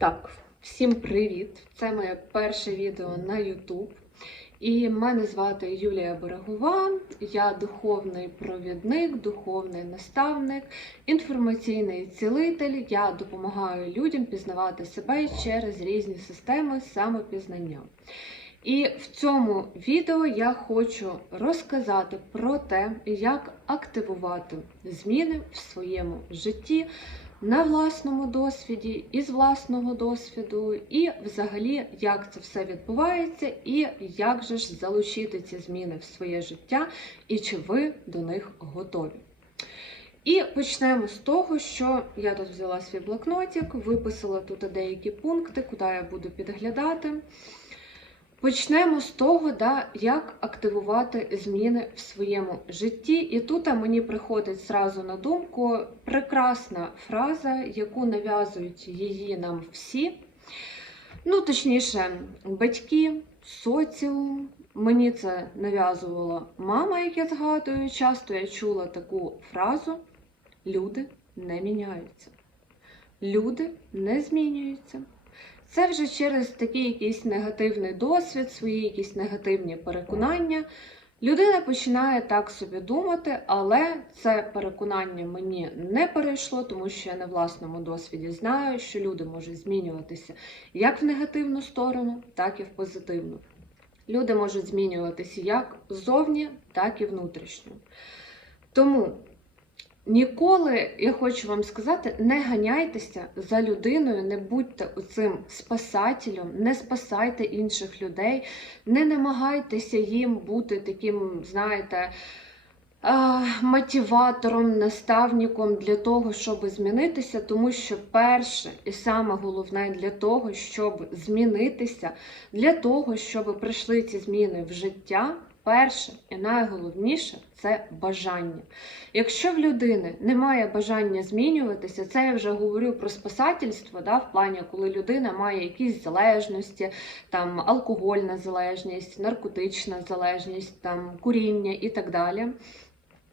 Так, всім привіт! Це моє перше відео на YouTube. І мене звати Юлія Берегова. Я духовний провідник, духовний наставник, інформаційний цілитель. Я допомагаю людям пізнавати себе через різні системи самопізнання. І в цьому відео я хочу розказати про те, як активувати зміни в своєму житті на власному досвіді, із власного досвіду, і взагалі, як це все відбувається, і як же ж залучити ці зміни в своє життя, і чи ви до них готові. І почнемо з того, що я тут взяла свій блокнотик, виписала тут деякі пункти, куди я буду підглядати. Почнемо з того, да, як активувати зміни в своєму житті. І тут мені приходить зразу на думку прекрасна фраза, яку нав'язують її нам всі. Ну, точніше, батьки, соціум. Мені це нав'язувала мама, як я згадую. Часто я чула таку фразу: люди не міняються. Люди не змінюються. Це вже через такий якийсь негативний досвід, свої якісь негативні переконання. Людина починає так собі думати, але це переконання мені не перейшло, тому що я на власному досвіді знаю, що люди можуть змінюватися як в негативну сторону, так і в позитивну. Люди можуть змінюватися як ззовні, так і внутрішньо. Тому Ніколи, я хочу вам сказати, не ганяйтеся за людиною, не будьте оцим спасателем, не спасайте інших людей, не намагайтеся їм бути таким, знаєте, мотиватором, наставником для того, щоб змінитися, тому що перше і саме головне для того, щоб змінитися, для того, щоб прийшли ці зміни в життя. Перше і найголовніше це бажання. Якщо в людини немає бажання змінюватися, це я вже говорю про спасательство, да, в плані, коли людина має якісь залежності, там алкогольна залежність, наркотична залежність, там куріння і так далі.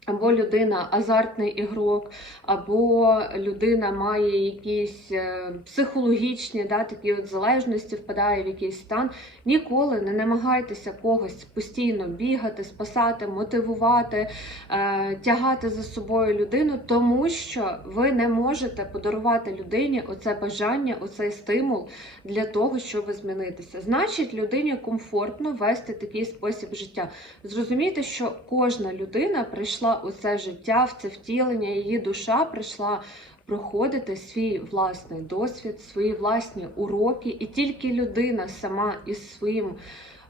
Або людина азартний ігрок, або людина має якісь е, психологічні да, такі от залежності, впадає в якийсь стан. Ніколи не намагайтеся когось постійно бігати, спасати, мотивувати, е, тягати за собою людину, тому що ви не можете подарувати людині оце бажання, оцей стимул для того, щоб змінитися. Значить, людині комфортно вести такий спосіб життя. Зрозумійте, що кожна людина прийшла у це життя, в це втілення, її душа прийшла проходити свій власний досвід, свої власні уроки, і тільки людина сама із своїм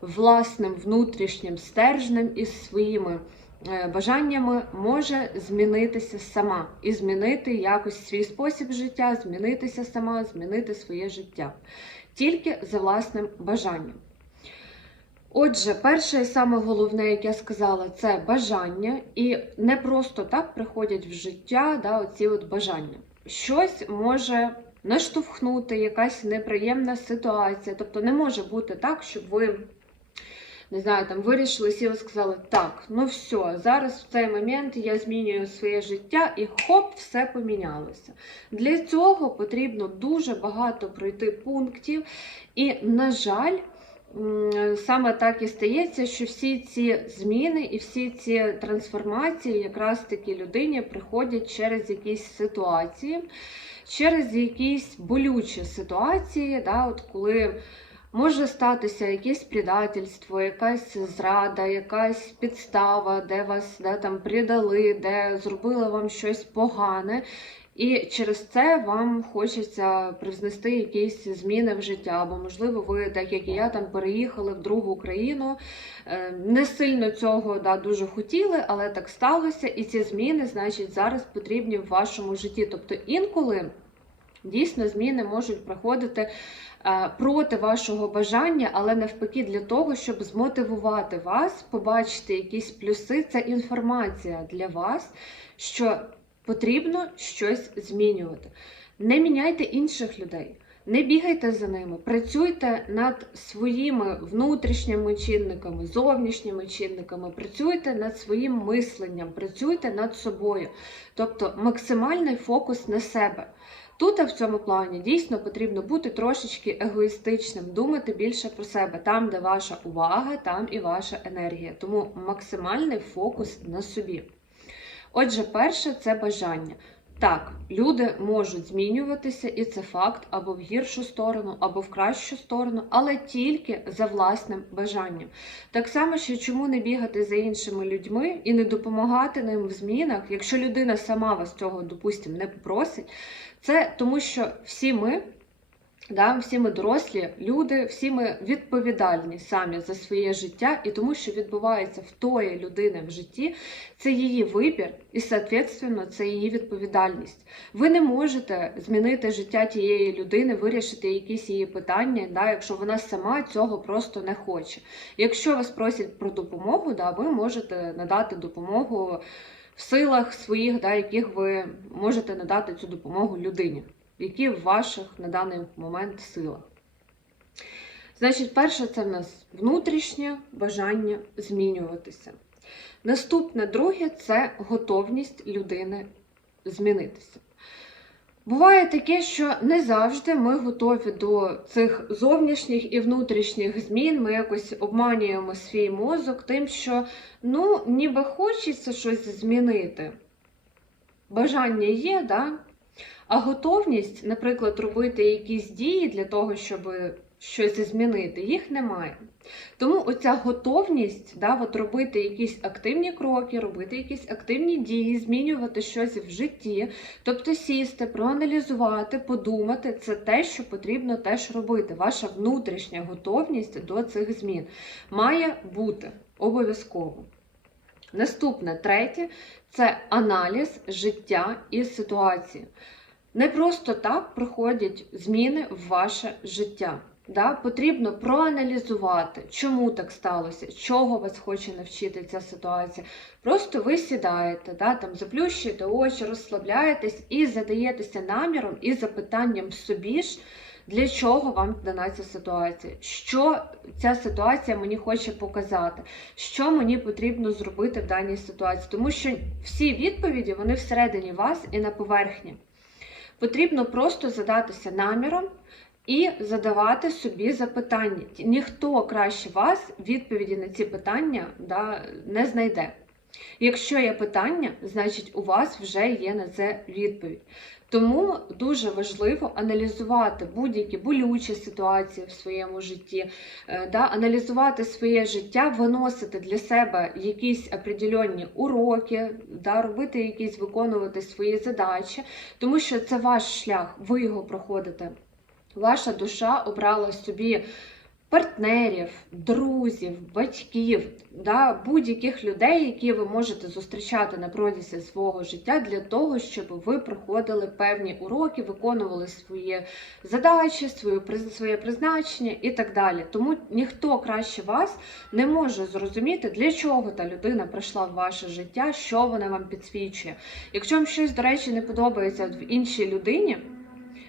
власним внутрішнім стержнем, із своїми е, бажаннями може змінитися сама і змінити якось свій спосіб життя, змінитися сама, змінити своє життя. Тільки за власним бажанням. Отже, перше і саме головне, як я сказала, це бажання, і не просто так приходять в життя да, оці от бажання. Щось може наштовхнути, якась неприємна ситуація. Тобто не може бути так, щоб ви. Не знаю, там вирішили, сіли, сказали, так, ну все, зараз в цей момент я змінюю своє життя і хоп, все помінялося. Для цього потрібно дуже багато пройти пунктів. І, на жаль, саме так і стається, що всі ці зміни і всі ці трансформації якраз таки людині приходять через якісь ситуації, через якісь болючі ситуації, да, от коли. Може статися якесь предательство, якась зрада, якась підстава, де вас де, там предали, де зробили вам щось погане. І через це вам хочеться привнести якісь зміни в життя. Або, можливо, ви, так як і я, там переїхали в другу країну. Е, не сильно цього да, дуже хотіли, але так сталося. І ці зміни, значить, зараз потрібні в вашому житті. Тобто інколи дійсно зміни можуть проходити. Е, проти вашого бажання, але навпаки, для того, щоб змотивувати вас, побачити якісь плюси, це інформація для вас, що Потрібно щось змінювати. Не міняйте інших людей, не бігайте за ними, працюйте над своїми внутрішніми чинниками, зовнішніми чинниками, працюйте над своїм мисленням, працюйте над собою. Тобто максимальний фокус на себе. Тут в цьому плані дійсно потрібно бути трошечки егоїстичним, думати більше про себе. Там, де ваша увага, там і ваша енергія. Тому максимальний фокус на собі. Отже, перше це бажання. Так, люди можуть змінюватися, і це факт або в гіршу сторону, або в кращу сторону, але тільки за власним бажанням. Так само, що чому не бігати за іншими людьми і не допомагати ним в змінах, якщо людина сама вас цього, допустимо, не попросить, це тому, що всі ми. Да, всі ми дорослі люди, всі ми відповідальні самі за своє життя, і тому, що відбувається в тої людини в житті, це її вибір, і, соответственно, це її відповідальність. Ви не можете змінити життя тієї людини, вирішити якісь її питання, да, якщо вона сама цього просто не хоче. Якщо вас просять про допомогу, да, ви можете надати допомогу в силах своїх, да, яких ви можете надати цю допомогу людині які в ваших на даний момент силах. Значить, перше, це в нас внутрішнє бажання змінюватися. Наступне, друге, це готовність людини змінитися. Буває таке, що не завжди ми готові до цих зовнішніх і внутрішніх змін. Ми якось обманюємо свій мозок тим, що ну, ніби хочеться щось змінити. Бажання є, да? А готовність, наприклад, робити якісь дії для того, щоб щось змінити, їх немає. Тому оця готовність да, от робити якісь активні кроки, робити якісь активні дії, змінювати щось в житті, тобто сісти, проаналізувати, подумати це те, що потрібно теж робити. Ваша внутрішня готовність до цих змін має бути обов'язково. Наступне третє це аналіз життя і ситуації. Не просто так проходять зміни в ваше життя. Да? Потрібно проаналізувати, чому так сталося, чого вас хоче навчити ця ситуація. Просто ви сідаєте, да? там заплющуєте очі, розслабляєтесь і задаєтеся наміром і запитанням собі ж, для чого вам дана ця ситуація, що ця ситуація мені хоче показати, що мені потрібно зробити в даній ситуації. Тому що всі відповіді вони всередині вас і на поверхні. Потрібно просто задатися наміром і задавати собі запитання. Ніхто краще вас відповіді на ці питання да, не знайде. Якщо є питання, значить у вас вже є на це відповідь. Тому дуже важливо аналізувати будь-які болючі ситуації в своєму житті, е, да, аналізувати своє життя, виносити для себе якісь определенні уроки, да, робити якісь виконувати свої задачі, тому що це ваш шлях, ви його проходите. Ваша душа обрала собі партнерів, друзів, батьків, да, будь-яких людей, які ви можете зустрічати на протязі свого життя, для того, щоб ви проходили певні уроки, виконували свої задачі, своє призначення і так далі. Тому ніхто краще вас не може зрозуміти, для чого та людина прийшла в ваше життя, що вона вам підсвічує. Якщо вам щось, до речі, не подобається в іншій людині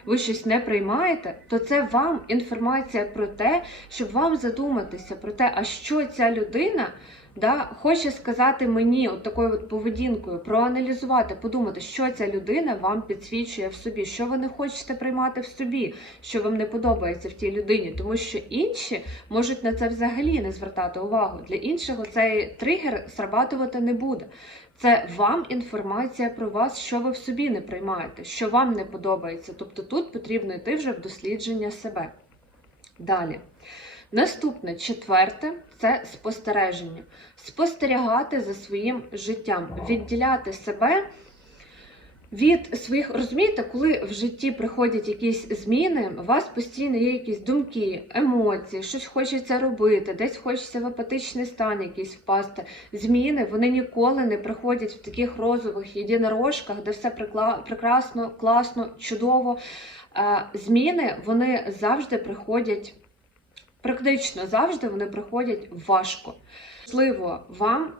ви щось не приймаєте, то це вам інформація про те, щоб вам задуматися про те, а що ця людина да, хоче сказати мені от такою от поведінкою, проаналізувати, подумати, що ця людина вам підсвічує в собі, що ви не хочете приймати в собі, що вам не подобається в тій людині, тому що інші можуть на це взагалі не звертати увагу. Для іншого цей тригер срабатувати не буде. Це вам інформація про вас, що ви в собі не приймаєте, що вам не подобається. Тобто тут потрібно йти вже в дослідження себе. Далі. Наступне четверте це спостереження. Спостерігати за своїм життям, відділяти себе від своїх, розумієте, коли в житті приходять якісь зміни, у вас постійно є якісь думки, емоції, щось хочеться робити, десь хочеться в апатичний стан якийсь впасти. Зміни вони ніколи не приходять в таких розових єдинорожках, де все прекрасно, класно, чудово. Зміни вони завжди приходять, практично завжди вони приходять важко. Важливо вам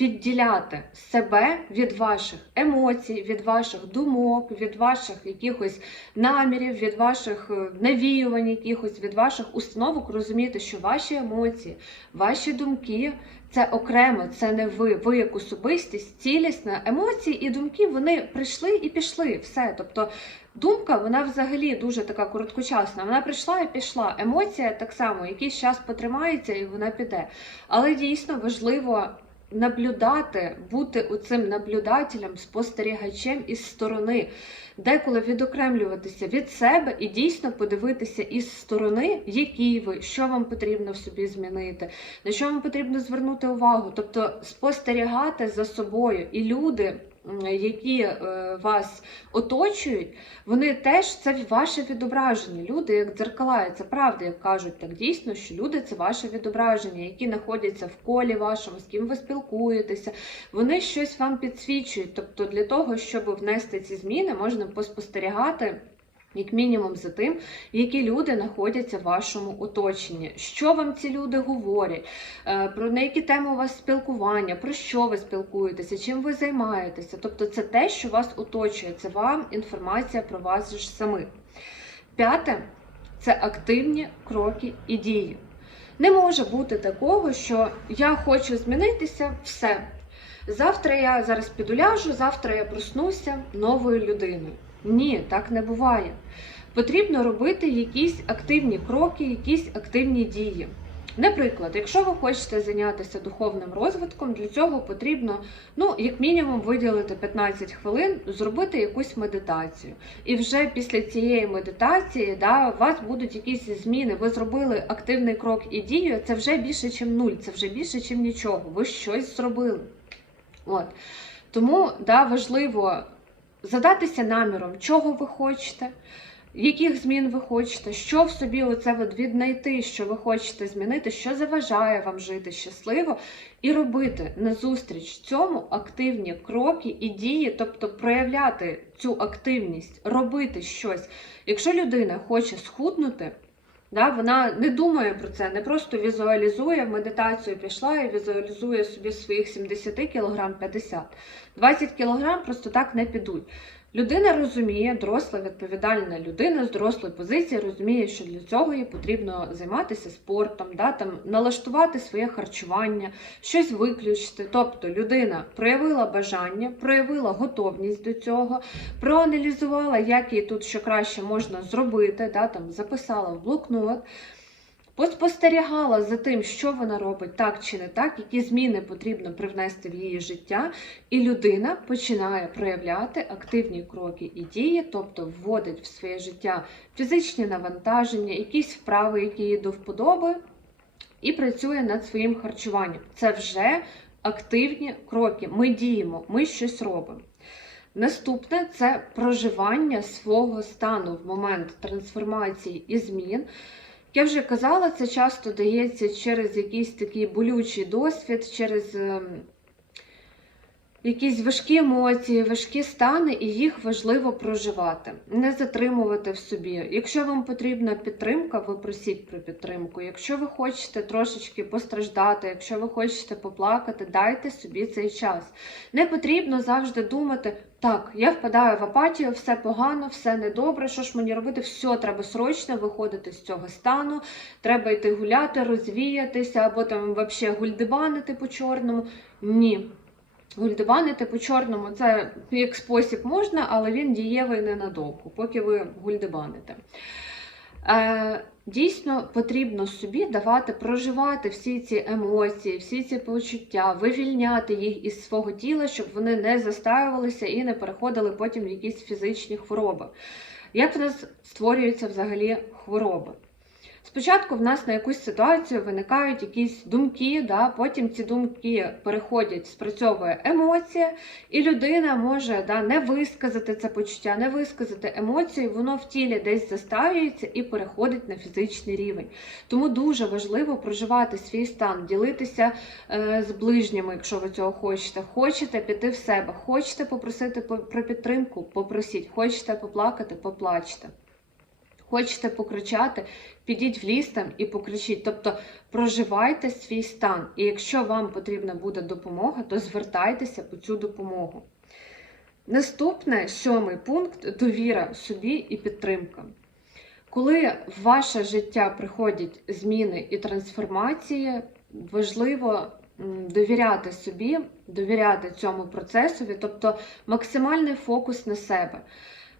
відділяти себе від ваших емоцій, від ваших думок, від ваших якихось намірів, від ваших е, навіювань, якихось від ваших установок, розуміти, що ваші емоції, ваші думки це окремо, це не ви. Ви як особистість, цілісна. Емоції і думки вони прийшли і пішли. Все. Тобто Думка, вона взагалі дуже така короткочасна. Вона прийшла і пішла. Емоція так само, якийсь час потримається і вона піде. Але дійсно важливо наблюдати, бути оцим наблюдателем, спостерігачем із сторони, деколи відокремлюватися від себе і дійсно подивитися із сторони, які ви, що вам потрібно в собі змінити, на що вам потрібно звернути увагу, тобто спостерігати за собою і люди. Які е, вас оточують, вони теж це ваше відображення. Люди як дзеркала, і це правда, як кажуть так дійсно, що люди це ваше відображення, які знаходяться в колі вашому, з ким ви спілкуєтеся. Вони щось вам підсвічують. Тобто, для того, щоб внести ці зміни, можна поспостерігати. Як мінімум за тим, які люди знаходяться в вашому оточенні, що вам ці люди говорять, е, про на які теми у вас спілкування, про що ви спілкуєтеся, чим ви займаєтеся. Тобто це те, що вас оточує, це вам інформація про вас ж самих. П'яте це активні кроки і дії. Не може бути такого, що я хочу змінитися, все. Завтра я зараз піду ляжу, завтра я проснуся новою людиною. Ні, так не буває. Потрібно робити якісь активні кроки, якісь активні дії. Наприклад, якщо ви хочете зайнятися духовним розвитком, для цього потрібно, ну, як мінімум, виділити 15 хвилин, зробити якусь медитацію. І вже після цієї медитації да, у вас будуть якісь зміни. Ви зробили активний крок і дію, це вже більше, ніж нуль, це вже більше, ніж нічого. Ви щось зробили. От. Тому да, важливо задатися наміром, чого ви хочете, яких змін ви хочете, що в собі оце от віднайти, що ви хочете змінити, що заважає вам жити щасливо, і робити назустріч цьому активні кроки і дії, тобто проявляти цю активність, робити щось. Якщо людина хоче схуднути, Да, вона не думає про це, не просто візуалізує в медитацію пішла і візуалізує собі своїх 70 кг 50. 20 кг просто так не підуть. Людина розуміє, доросла, відповідальна людина з дорослої позиції розуміє, що для цього їй потрібно займатися спортом, да, там, налаштувати своє харчування, щось виключити. Тобто людина проявила бажання, проявила готовність до цього, проаналізувала, як їй тут що краще можна зробити, да, там, записала в блокнот. Поспостерігала за тим, що вона робить так чи не так, які зміни потрібно привнести в її життя, і людина починає проявляти активні кроки і дії, тобто вводить в своє життя фізичні навантаження, якісь вправи, які їй до вподоби, і працює над своїм харчуванням. Це вже активні кроки. Ми діємо, ми щось робимо. Наступне це проживання свого стану в момент трансформації і змін. Я вже казала, це часто дається через якийсь такий болючий досвід, через ем, якісь важкі емоції, важкі стани, і їх важливо проживати, не затримувати в собі. Якщо вам потрібна підтримка, ви просіть про підтримку. Якщо ви хочете трошечки постраждати, якщо ви хочете поплакати, дайте собі цей час. Не потрібно завжди думати. Так, я впадаю в апатію, все погано, все недобре. Що ж мені робити? Все, треба срочно виходити з цього стану. Треба йти гуляти, розвіятися або там взагалі гульдибанити по чорному. Ні. Гульдибанити по чорному це як спосіб можна, але він дієвий ненадовго, поки ви гульдибаните. Е, Дійсно потрібно собі давати проживати всі ці емоції, всі ці почуття, вивільняти їх із свого тіла, щоб вони не застаювалися і не переходили потім в якісь фізичні хвороби. Як в нас створюються взагалі хвороби? Спочатку в нас на якусь ситуацію виникають якісь думки, да, потім ці думки переходять, спрацьовує емоція, і людина може да, не висказати це почуття, не висказати емоції, воно в тілі десь застаюється і переходить на фізичний рівень. Тому дуже важливо проживати свій стан, ділитися е, з ближніми, якщо ви цього хочете. Хочете піти в себе, хочете попросити про підтримку, попросіть, хочете поплакати, поплачте. Хочете покричати, підіть в ліс там і покричіть. Тобто проживайте свій стан. І якщо вам потрібна буде допомога, то звертайтеся по цю допомогу. Наступне сьомий пункт довіра собі і підтримка. Коли в ваше життя приходять зміни і трансформації, важливо довіряти собі, довіряти цьому процесові, тобто максимальний фокус на себе.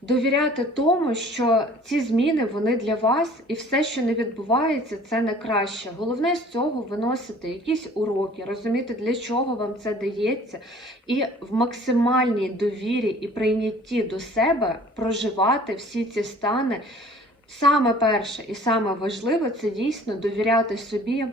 Довіряти тому, що ці зміни вони для вас, і все, що не відбувається, це не краще. Головне з цього виносити якісь уроки, розуміти, для чого вам це дається, і в максимальній довірі і прийнятті до себе проживати всі ці стани. Саме перше і саме важливе це дійсно довіряти собі,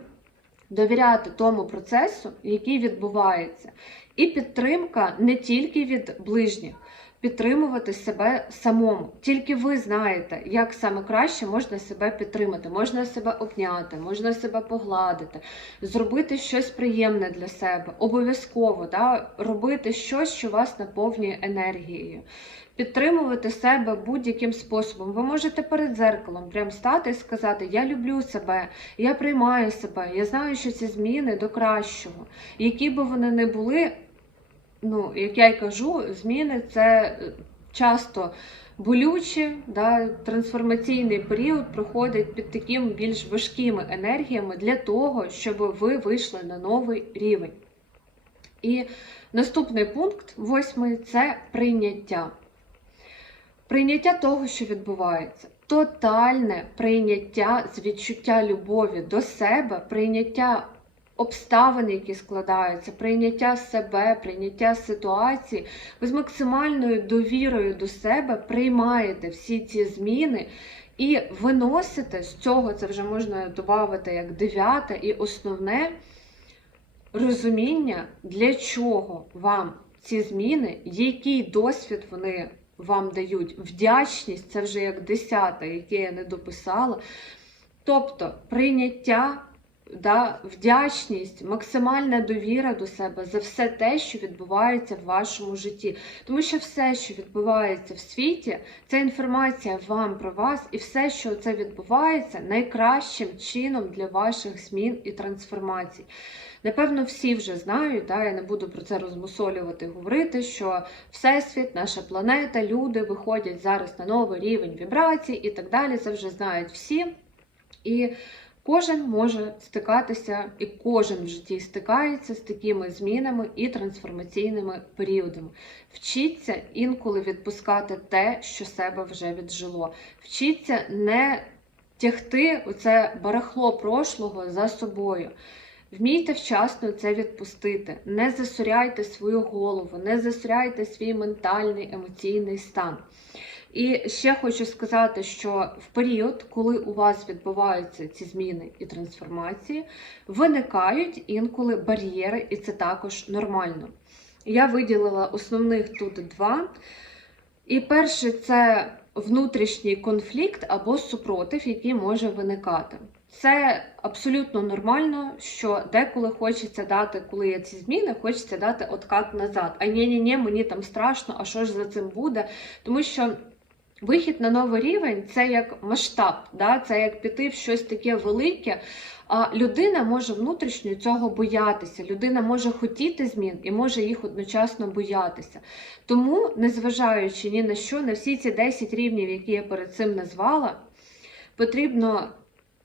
довіряти тому процесу, який відбувається. І підтримка не тільки від ближніх, підтримувати себе самому. Тільки ви знаєте, як саме краще можна себе підтримати, можна себе обняти, можна себе погладити, зробити щось приємне для себе, обов'язково да, робити щось, що вас наповнює енергією. Підтримувати себе будь-яким способом. Ви можете перед зеркалом прям стати і сказати: Я люблю себе, я приймаю себе, я знаю, що ці зміни до кращого. Які би вони не були, ну, як я й кажу, зміни це е, часто болючі, да, трансформаційний період проходить під таким більш важкими енергіями для того, щоб ви вийшли на новий рівень. І наступний пункт, восьмий це прийняття. Прийняття того, що відбувається. Тотальне прийняття з відчуття любові до себе, прийняття обставин, які складаються, прийняття себе, прийняття ситуації. Ви з максимальною довірою до себе приймаєте всі ці зміни і виносите з цього, це вже можна додати як дев'яте і основне розуміння, для чого вам ці зміни, який досвід вони вам дають. Вдячність це вже як десяте, яке я не дописала. Тобто прийняття, да, вдячність, максимальна довіра до себе за все те, що відбувається в вашому житті. Тому що все, що відбувається в світі, це інформація вам про вас, і все, що це відбувається, найкращим чином для ваших змін і трансформацій. Напевно, всі вже знають, да, я не буду про це розмусолювати, говорити, що Всесвіт, наша планета, люди виходять зараз на новий рівень вібрацій і так далі. Це вже знають всі. І кожен може стикатися, і кожен в житті стикається з такими змінами і трансформаційними періодами. Вчіться інколи відпускати те, що себе вже віджило. Вчіться не тягти оце барахло прошлого за собою. Вмійте вчасно це відпустити. Не засоряйте свою голову, не засоряйте свій ментальний емоційний стан. І ще хочу сказати, що в період, коли у вас відбуваються ці зміни і трансформації, виникають інколи бар'єри, і це також нормально. Я виділила основних тут два. І перше це внутрішній конфлікт або супротив, який може виникати. Це абсолютно нормально, що деколи хочеться дати, коли є ці зміни, хочеться дати откат назад. А ні, ні, ні, мені там страшно, а що ж за цим буде? Тому що вихід на новий рівень це як масштаб, да? це як піти в щось таке велике. А людина може внутрішньо цього боятися. Людина може хотіти змін і може їх одночасно боятися. Тому, незважаючи ні на що, на всі ці 10 рівнів, які я перед цим назвала, потрібно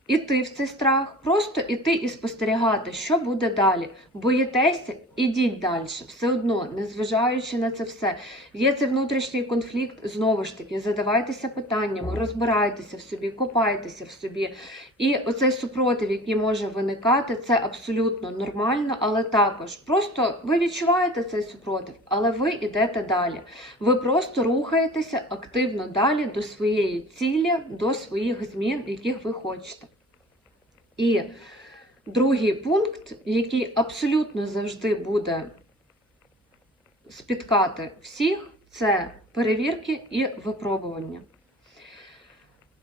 іти в цей страх, просто іти і спостерігати, що буде далі. Боїтеся, ідіть далі. Все одно, незважаючи на це все. Є цей внутрішній конфлікт, знову ж таки, задавайтеся питаннями, розбирайтеся в собі, копайтеся в собі. І оцей супротив, який може виникати, це абсолютно нормально, але також просто ви відчуваєте цей супротив, але ви йдете далі. Ви просто рухаєтеся активно далі до своєї цілі, до своїх змін, яких ви хочете. І другий пункт, який абсолютно завжди буде спіткати всіх, це перевірки і випробування.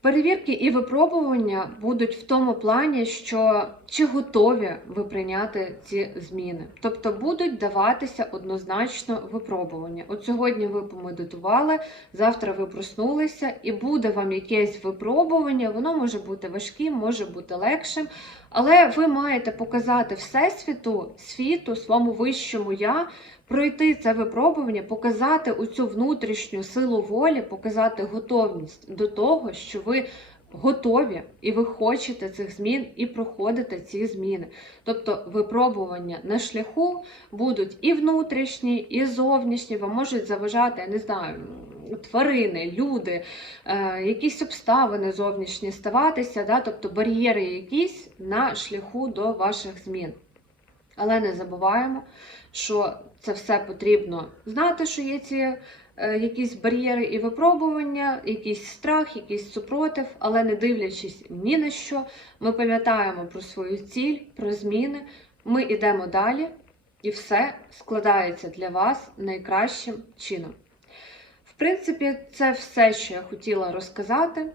Перевірки і випробування будуть в тому плані, що чи готові ви прийняти ці зміни. Тобто будуть даватися однозначно випробування. От сьогодні ви помедитували, завтра ви проснулися, і буде вам якесь випробування, воно може бути важким, може бути легшим. Але ви маєте показати Всесвіту, світу, своєму вищому я, пройти це випробування, показати оцю внутрішню силу волі, показати готовність до того, що ви готові і ви хочете цих змін і проходите ці зміни. Тобто випробування на шляху будуть і внутрішні, і зовнішні, вам можуть заважати, я не знаю тварини, люди, е, якісь обставини зовнішні ставатися, да, тобто бар'єри якісь на шляху до ваших змін. Але не забуваємо, що це все потрібно знати, що є ці е, якісь бар'єри і випробування, якийсь страх, якийсь супротив, але не дивлячись ні на що, ми пам'ятаємо про свою ціль, про зміни, ми йдемо далі, і все складається для вас найкращим чином. В принципі, це все, що я хотіла розказати.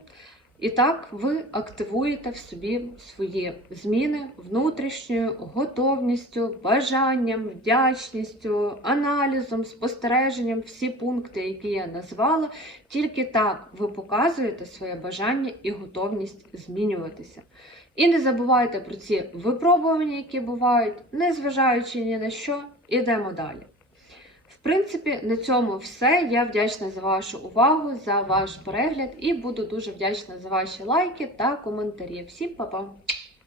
І так ви активуєте в собі свої зміни внутрішньою готовністю, бажанням, вдячністю, аналізом, спостереженням, всі пункти, які я назвала. Тільки так ви показуєте своє бажання і готовність змінюватися. І не забувайте про ці випробування, які бувають, незважаючи ні на що, ідемо далі. Принципі, на цьому все. Я вдячна за вашу увагу, за ваш перегляд і буду дуже вдячна за ваші лайки та коментарі. Всім па-па!